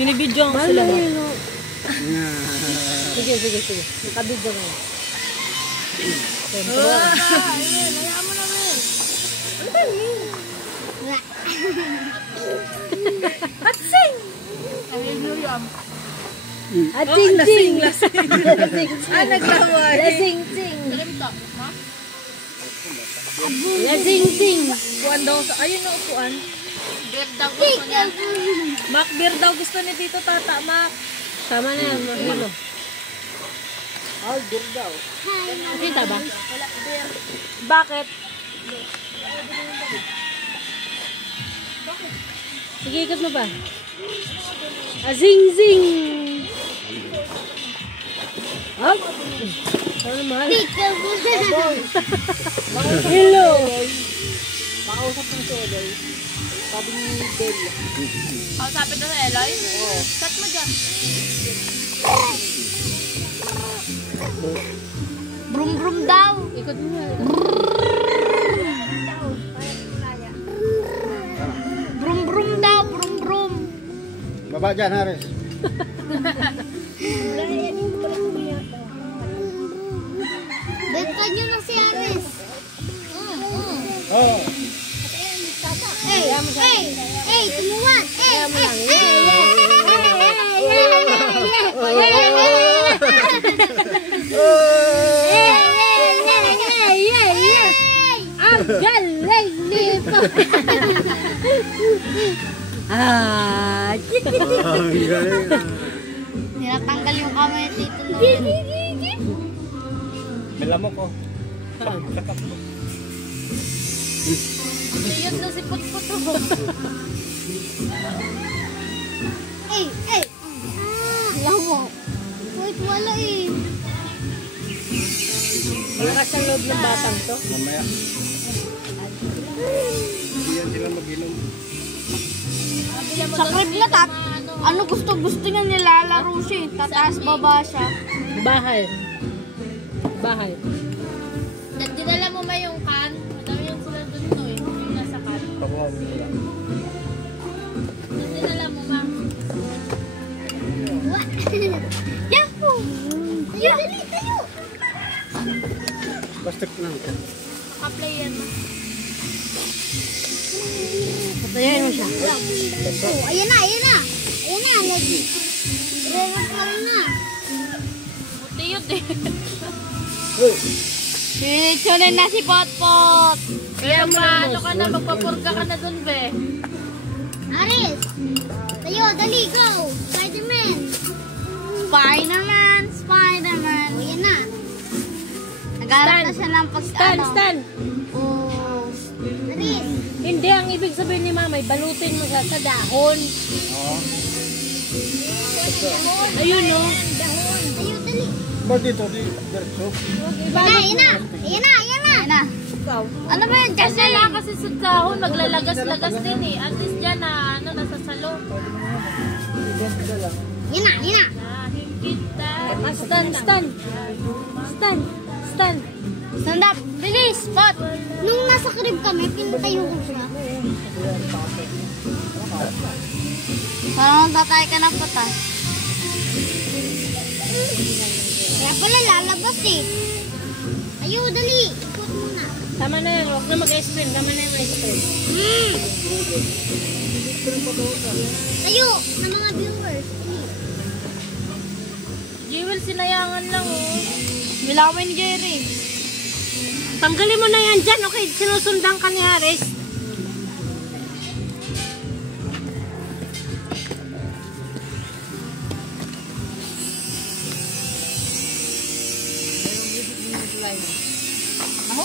Binibidyo ang sila. Sige. Nakabidyo mo. Hayaan mo naman. Ano ba yun? Atsing! Atsing-tsing! Naglaway. Lasing-tsing! Lasing-tsing! Upuan daw. Ayun na upuan. Beer daw gusto niya. Mac, beer daw gusto ni Tito Tata, Mac. Tama na yan, Marilo. Beer daw. Kita ba? Wala, beer. Bakit? Sige, ikot mo pa. Azing-zing! Hop! Ano mahal? Hello! Makausap ng si Eloy. Sabi ni Del. Kausapin na sa Eloy? Oo. Cut mo dyan. Brum-brum daw. Ikot mo nga. Brum-brum daw. Brum-brum. Baba dyan, Haris. Benta nyo na si Aris. Oh. Hey, tumuwan. Ang galing ni Pa! Ang galing. Tinatanggal yung kamay ni Tito Noel. May lamok ko. Siyot na si Putput. Lamo. Wait, wala eh. Malakas ang loob ng batang to. Mamaya. Hindi yan sila mag-inom. Sa crib na ano gusto niya nilalaro siya. Tataas baba siya. Bahay. Dinala mo ba yung can? Madami yung sila dun to eh. Yung nasa can. Pakuha mo nila. Dinala mo ba? Yahoo! Tayo, dali, tayo! Bastik na. Naka-play yan. Patayin mo siya. Ayan na. Re-record na. Buti yun eh. Sinitsunin na si Potpot. Kaya paano ka na? Magpapurga ka na dun be. Aris! Tayo, dali, go! Spider-Man! Spider-Man! O, yan na. Nag-aaral na siya ng Stan! Oh. Aris! Hindi, ang ibig sabihin ni Mamay, balutin mo siya sa dahon. Oo. Ayun o. Tayo, dali. Ba't dito? Diretso? Ayan na. Ano ba yun? Kasi lang kasi sa dahon, naglalagas-lagas din eh. At least dyan na, nasa salo. Yan na. Dahil kita. Stan! Stand up! Bilis! Pot! Nung nasa crib kami, pinatayo ko siya. Parang magtatay ka na pot ah. Kaya pala lalabas eh. Tayo, dali! Ikot muna. Tama na yan, huwag na mag-ice cream. Tama na yung ice cream. Tayo! Sa mga viewers. Jewel, sinayangan lang oh. Milawin ni Jerry. Tanggalin mo na yan dyan. Okay, sinusundan ka ni Haris. Ako?